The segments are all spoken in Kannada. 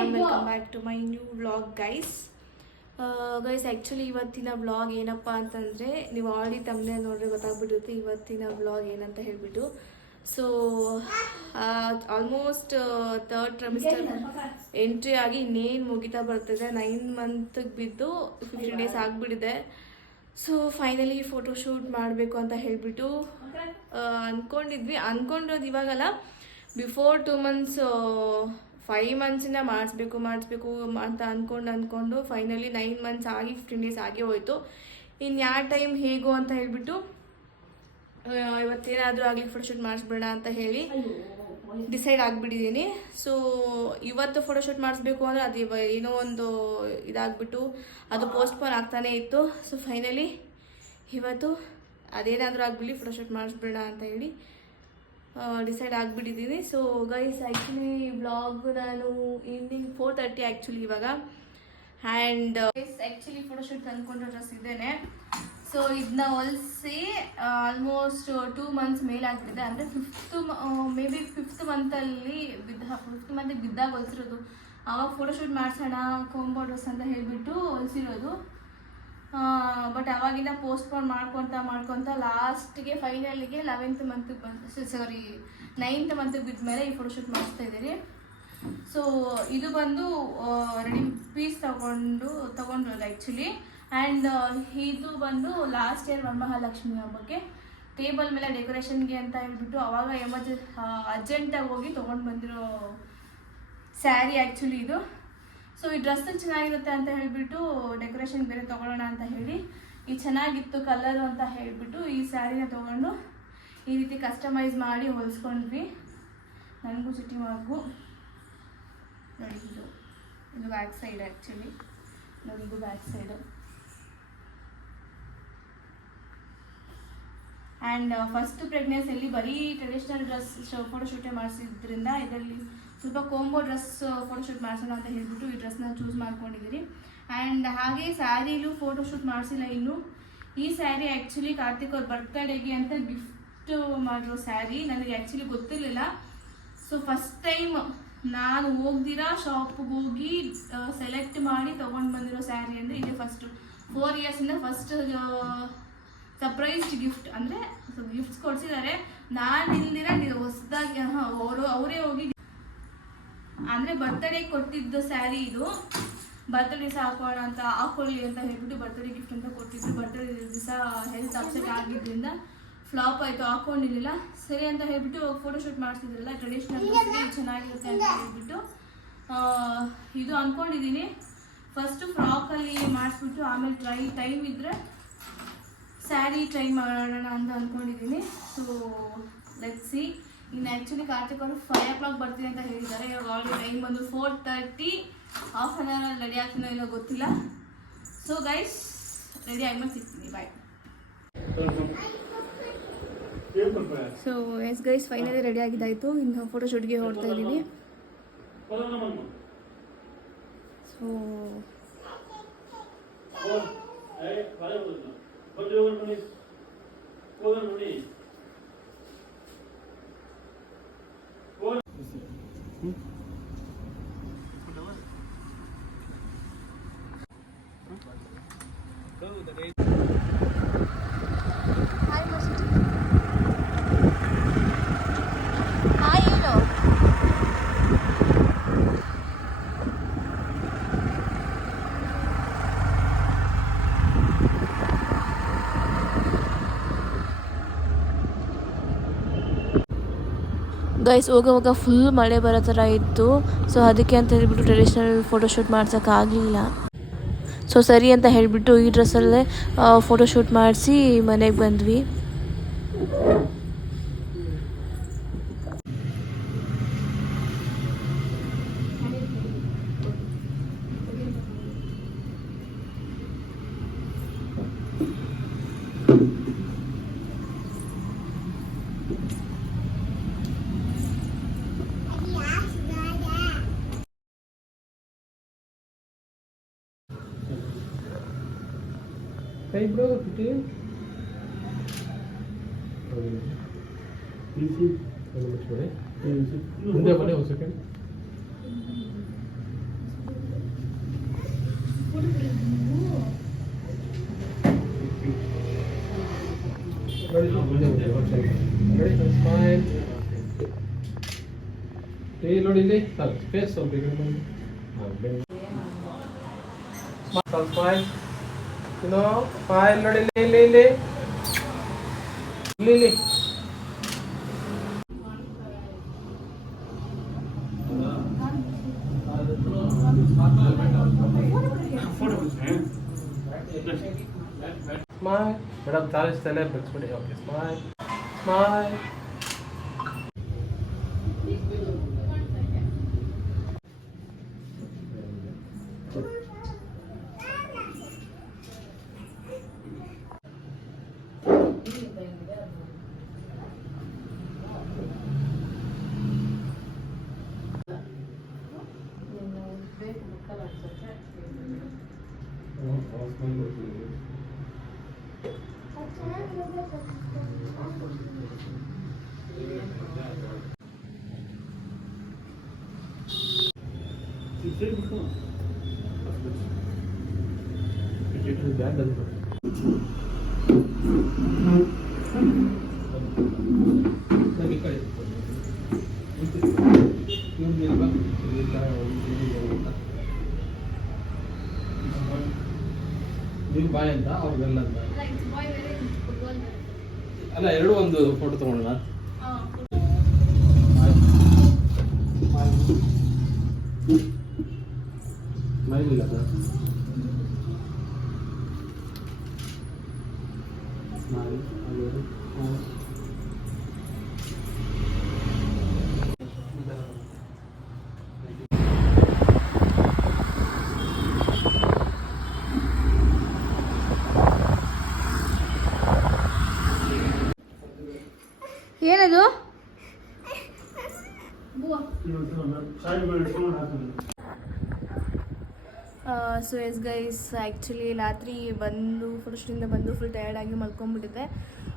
Warm welcome back to my new vlog guys. Actually ಇವತ್ತಿನ ವ್ಲಾಗ್ ಏನಪ್ಪ ಅಂತಂದರೆ, ನೀವು ಆಲ್ರೆಡಿ ತಮ್ಮನೇ ನೋಡ್ರೆ ಗೊತ್ತಾಗ್ಬಿಟ್ಟಿರುತ್ತೆ ಇವತ್ತಿನ ವ್ಲಾಗ್ ಏನಂತ ಹೇಳಿಬಿಟ್ಟು. So almost third trimester entry ಆಗಿ ಇನ್ನೇನು ಮುಗಿತಾ ಬರ್ತಿದೆ. 9 ಮಂತ್ಗೆ ಬಿದ್ದು 15 ಡೇಸ್ ಆಗಿಬಿಟ್ಟಿದೆ. ಸೊ ಫೈನಲಿ ಫೋಟೋಶೂಟ್ ಮಾಡಬೇಕು ಅಂತ ಹೇಳಿಬಿಟ್ಟು ಅಂದ್ಕೊಂಡಿರೋದು ಇವಾಗಲ್ಲ, ಬಿಫೋರ್ 2 ಮಂತ್ಸ್ 5 ಮಂತ್ಸಿಂದ ಮಾಡಿಸ್ಬೇಕು ಅಂತ ಅಂದ್ಕೊಂಡು ಫೈನಲಿ 9 ಮಂತ್ಸ್ ಆಗಿ 15 ಡೇಸ್ ಆಗೇ ಹೋಯಿತು. ಇನ್ನು ಯಾವ ಟೈಮ್ ಹೇಗೋ ಅಂತ ಹೇಳಿಬಿಟ್ಟು ಇವತ್ತೇನಾದರೂ ಆಗಲಿ ಫೋಟೋಶೂಟ್ ಮಾಡಿಸ್ಬೇಡ ಅಂತ ಹೇಳಿ ಡಿಸೈಡ್ ಆಗಿಬಿಟ್ಟಿದ್ದೀನಿ. ಸೊ ಇವತ್ತು ಫೋಟೋಶೂಟ್ ಮಾಡಿಸ್ಬೇಕು ಅಂದರೆ ಅದು ಏನೋ ಒಂದು ಇದಾಗ್ಬಿಟ್ಟು ಅದು ಪೋಸ್ಟ್ಪೋನ್ ಆಗ್ತಾನೇ ಇತ್ತು. ಸೊ ಫೈನಲಿ ಇವತ್ತು ಅದೇನಾದರೂ ಆಗಿಬಿಡಿ ಫೋಟೋಶೂಟ್ ಮಾಡಿಸ್ಬೇಡ ಅಂತ ಹೇಳಿ ಡಿಸೈಡ್ ಆಗಿಬಿಟ್ಟಿದ್ದೀನಿ. ಸೊ ಗೈಸ್ ಆ್ಯಕ್ಚುಲಿ ವ್ಲಾಗ್ ನಾನು ಈವ್ನಿಂಗ್ 4:30 ಆ್ಯಕ್ಚುಲಿ ಇವಾಗ. ಆ್ಯಂಡ್ ಆ್ಯಕ್ಚುಲಿ ಫೋಟೋಶೂಟ್ ತಂದ್ಕೊಂಡ್ರೆ ಡ್ರೆಸ್ ಇದ್ದೇನೆ. ಸೊ ಇದನ್ನ ಹೊಲಿಸಿ ಆಲ್ಮೋಸ್ಟ್ 2 ಮಂತ್ಸ್ ಮೇಲಾಗ್ತಿದೆ. ಅಂದರೆ ಫಿಫ್ತ್ ಮಂತಲ್ಲಿ ಬಿದ್ದಾಗ ಹೊಲಿಸಿರೋದು. ಆವಾಗ ಫೋಟೋಶೂಟ್ ಮಾಡಿಸೋಣ ಕೊಂಬೋ ಡ್ರೆಸ್ ಅಂತ ಹೇಳಿಬಿಟ್ಟು ಹೊಲಿಸಿರೋದು. ಬಟ್ ಅವಾಗಿಂದ ಪೋಸ್ಟ್ಪೋನ್ ಮಾಡ್ಕೊತ ಲಾಸ್ಟ್ಗೆ ಫೈನಲ್ಗೆ 11th ಮಂತಿಗೆ ಬಂದು 9th ಮಂತಿಗೆ ಬಿದ್ದ ಮೇಲೆ ಈ ಫೋಟೋಶೂಟ್ ಮಾಡಿಸ್ತಾ ಇದ್ದೀನಿ. ಸೊ ಇದು ಬಂದು ರೆಡಿ ಪೀಸ್ ತಗೊಂಡಿರೋದು ಆ್ಯಕ್ಚುಲಿ. ಆ್ಯಂಡ್ ಇದು ಬಂದು ಲಾಸ್ಟ್ ಇಯರ್ ವರಮಹಾಲಕ್ಷ್ಮಿ ಹಬ್ಬಕ್ಕೆ ಟೇಬಲ್ ಮೇಲೆ ಡೆಕೋರೇಷನ್ಗೆ ಅಂತ ಹೇಳ್ಬಿಟ್ಟು ಅವಾಗ ಅರ್ಜೆಂಟಾಗಿ ಹೋಗಿ ತೊಗೊಂಡು ಬಂದಿರೋ ಸ್ಯಾರಿ ಆ್ಯಕ್ಚುಲಿ ಇದು. ಸೊ ಈ ಡ್ರೆಸ್ ಚೆನ್ನಾಗಿರುತ್ತೆ ಅಂತ ಹೇಳಿಬಿಟ್ಟು ಡೆಕೋರೇಷನ್ ಬೇರೆ ತೊಗೊಳ್ಳೋಣ ಅಂತ ಹೇಳಿ, ಈ ಚೆನ್ನಾಗಿತ್ತು ಕಲರು ಅಂತ ಹೇಳಿಬಿಟ್ಟು ಈ ಸ್ಯಾರಿನ ತೊಗೊಂಡು ಈ ರೀತಿ ಕಸ್ಟಮೈಸ್ ಮಾಡಿ ಹೊಲಿಸ್ಕೊಂಡ್ವಿ. ನನಗೂ ಸಿಟಿವಾಗೂ ನೋಡಿ, ಇದು ಬ್ಯಾಕ್ ಸೈಡ್ ಆ್ಯಕ್ಚುಲಿ. ನೋಡಿ, ಇದು ಬ್ಯಾಕ್ ಸೈಡು. ಆ್ಯಂಡ್ ಫಸ್ಟ್ ಪ್ರೆಗ್ನೆನ್ಸಿಯಲ್ಲಿ ಬರೀ ಟ್ರೆಡಿಷ್ನಲ್ ಡ್ರೆಸ್ ಫೋಟೋಶೂಟೇ ಮಾಡಿಸಿದ್ರಿಂದ ಇದರಲ್ಲಿ ಸ್ವಲ್ಪ ಕೋಂಬೋ ಡ್ರೆಸ್ ಫೋಟೋಶೂಟ್ ಮಾಡಿಸೋಣ ಅಂತ ಹೇಳ್ಬಿಟ್ಟು ಈ ಡ್ರೆಸ್ನ ಚೂಸ್ ಮಾಡ್ಕೊಂಡಿದ್ದೀರಿ. ಆ್ಯಂಡ್ ಹಾಗೆ ಸ್ಯಾರಿಲೂ ಫೋಟೋಶೂಟ್ ಮಾಡಿಸಿಲ್ಲ ಇನ್ನು. ಈ ಸ್ಯಾರಿ ಆ್ಯಕ್ಚುಲಿ ಕಾರ್ತಿಕ್ ಅವ್ರ ಬರ್ತ್ಡೇಗೆ ಅಂತ ಗಿಫ್ಟ್ ಮಾಡಿರೋ ಸ್ಯಾರಿ. ನನಗೆ ಆ್ಯಕ್ಚುಲಿ ಗೊತ್ತಿರಲಿಲ್ಲ. ಸೊ ಫಸ್ಟ್ ಟೈಮ್ ನಾನು ಹೋಗ್ದಿರಾ ಶಾಪ್ಗೆ ಹೋಗಿ ಸೆಲೆಕ್ಟ್ ಮಾಡಿ ತೊಗೊಂಡು ಬಂದಿರೋ ಸ್ಯಾರಿ ಅಂದರೆ ಇದೇ ಫಸ್ಟು. 4 ಇಯರ್ಸಿಂದ ಫಸ್ಟ್ ಸರ್ಪ್ರೈಸ್ಡ್ ಗಿಫ್ಟ್. ಅಂದರೆ ಗಿಫ್ಟ್ಸ್ ಕೊಡಿಸಿದ್ದಾರೆ, ನಾನು ಇಲ್ದಿರ ಹೊಸದಾಗಿ ಅವರೇ ಹೋಗಿ ಅಂದರೆ ಬರ್ತ್ಡೇಗೆ ಕೊಟ್ಟಿದ್ದು ಸ್ಯಾರಿ ಇದು. ಬರ್ತ್ಡೇ ದಿವಸ ಹಾಕೊಳ್ಳಿ ಅಂತ ಹೇಳ್ಬಿಟ್ಟು ಬರ್ತ್ಡೇ ಗಿಫ್ಟ್ ಅಂತ ಕೊಟ್ಟಿದ್ದು. ಬರ್ತ್ಡೇ ದಿವಸ ಹೆಲ್ತ್ ಅಪ್ಸೆಟ್ ಆಗಿದ್ದರಿಂದ ಫ್ಲಾಪ್ ಆಯಿತು, ಹಾಕ್ಕೊಂಡಿರಲಿಲ್ಲ. ಸರಿ ಅಂತ ಹೇಳ್ಬಿಟ್ಟು ಫೋಟೋಶೂಟ್ ಮಾಡಿಸಿದ್ರಲ್ಲ ಟ್ರೆಡಿಷ್ನಲ್ ಚೆನ್ನಾಗಿರುತ್ತೆ ಅಂತ ಹೇಳ್ಬಿಟ್ಟು ಇದು ಅಂದ್ಕೊಂಡಿದ್ದೀನಿ. ಫಸ್ಟು ಫ್ರಾಕಲ್ಲಿ ಮಾಡಿಸ್ಬಿಟ್ಟು ಆಮೇಲೆ ಟೈಮ್ ಇದ್ದರೆ ಸ್ಯಾರಿ ಟ್ರೈ ಮಾಡೋಣ ಅಂತ ಅಂದ್ಕೊಂಡಿದ್ದೀನಿ. So let's see. ಇನ್ನು ಆ್ಯಕ್ಚುಲಿ ಕಾರ್ತಿಕ್ ಅವರು 5 o'clock ಬರ್ತೀನಿ ಅಂತ ಹೇಳಿದ್ದಾರೆ. ಇವಾಗ ಆಲ್ರೆಡಿ ಟೈಮ್ ಬಂದು 4:30. ಹಾಫ್ ಆನ್ ಅವರಲ್ಲಿ ರೆಡಿ ಆಗ್ತೀನೋ ಇಲ್ಲೋ ಗೊತ್ತಿಲ್ಲ. ಸೊ ಗೈಸ್ ರೆಡಿ ಆದ್ಮೇಲೆ ಸಿಗ್ತೀನಿ, bye. So yes guys finally ready ಆಗಿದ್ದಾಯಿತು. ಇನ್ನು ಫೋಟೋಶೂಟ್ಗೆ ಹೊರಡ್ತಾ ಇದ್ದೀವಿ. ಸೊ ಗೈಸ್ ಹೋಗೋವಾಗ ಫುಲ್ ಮಳೆ ಬರೋ ಥರ ಇತ್ತು. ಸೊ ಅದಕ್ಕೆ ಅಂತ ಹೇಳ್ಬಿಟ್ಟು ಟ್ರೆಡಿಷ್ನಲ್ ಫೋಟೋಶೂಟ್ ಮಾಡ್ಸೋಕ್ಕಾಗಲಿಲ್ಲ. ಸೊ ಸರಿ ಅಂತ ಹೇಳಿಬಿಟ್ಟು ಈ ಡ್ರೆಸ್ಸಲ್ಲೇ ಫೋಟೋಶೂಟ್ ಮಾಡಿಸಿ ಮನೆಗೆ ಬಂದ್ವಿ. Hey bro, today? Easy. How much money? Easy. One second. Ready smile ನೋಡಿ ಇಲ್ಲಿ ಫೇಸ್ ಸ್ವಲ್ಪ ಈ ಕಡೆ ಬನ್ನಿ ಸ್ಮೈಲ್ ಸ್ಮೈಲ್ ನೋಡಿ ಇಲ್ಲಿ ಇಲ್ಲಿ ಇಲ್ಲಿ ಇಲ್ಲಿ ಸ್ಮೈಲ್ ಮೇಡಮ್ ಚಾಲಿಸ್ತಲೇ ಬಿಡಿಸ್ಬಿಡಿ ಓಕೆ ಸ್ಮೈಲ್ ಸ್ಮೈಲ್ ನೀವು ಬಾಯ್ ಅಂತ ಅವ್ರಿಗೆಲ್ಲ ಅಂತ ಅಲ್ಲ ಎರಡು ಒಂದು ಫೋಟೋ ತಗೊಂಡ ಸ್ಮೈಲ್ ಇಲ್ಲ ಸರ್ ಸ್ಮೈಲ್ ಏನದು ಸೊ ಎಸ್ ಗೈಸ್ ಆ್ಯಕ್ಚುಲಿ ರಾತ್ರಿ ಬಂದು ಫಸ್ಟಿಂದ ಬಂದು ಫುಲ್ ಟಯರ್ಡಾಗಿ ಮಲ್ಕೊಂಡ್ಬಿಟ್ಟಿದ್ದೆ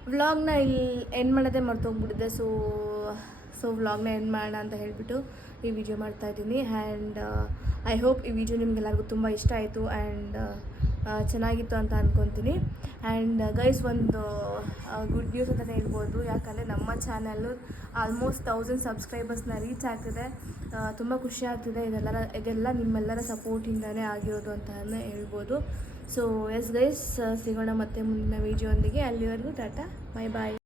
ವ್ಲಾಗ್ನ ಇಲ್ಲಿ ಎಂಡ್ ಮಾಡೋದೇ ಮರ್ತೋಗ್ಬಿಟ್ಟಿದ್ದೆ ಸೊ ವ್ಲಾಗ್ನ ಎಂಡ್ ಮಾಡೋಣ ಅಂತ ಹೇಳಿಬಿಟ್ಟು ಈ ವಿಡಿಯೋ ಮಾಡ್ತಾಯಿದ್ದೀನಿ ಆ್ಯಂಡ್ ಐ ಹೋಪ್ ಈ ವಿಡಿಯೋ ನಿಮಗೆಲ್ಲರಿಗೂ ತುಂಬ ಇಷ್ಟ ಆಯಿತು ಆ್ಯಂಡ್ ಚೆನ್ನಾಗಿತ್ತು ಅಂತ ಅಂದ್ಕೊತೀನಿ ಆ್ಯಂಡ್ ಗೈಸ್ ಒಂದು ಗುಡ್ ನ್ಯೂಸ್ ಅಂತಲೇ ಹೇಳ್ಬೋದು ಯಾಕಂದರೆ ನಮ್ಮ ಚಾನಲ್ಲು ಆಲ್ಮೋಸ್ಟ್ 1000 ಸಬ್ಸ್ಕ್ರೈಬರ್ಸ್ನ ರೀಚ್ ಆಗ್ತಿದೆ ತುಂಬ ಖುಷಿ ಆಗ್ತಿದೆ ಇದೆಲ್ಲ ನಿಮ್ಮೆಲ್ಲರ ಸಪೋರ್ಟಿಂದನೇ ಆಗಿರೋದು ಅಂತಲೇ ಹೇಳ್ಬೋದು ಸೊ ಎಸ್ ಗೈಸ್ ಸಿಗೋಣ ಮತ್ತೆ ಮುಂದಿನ ವಿಡಿಯೋ ಒಂದಿಗೆ ಅಲ್ಲಿವರೆಗೂ ಟಾಟಾ ಬಾಯ್ ಬಾಯ್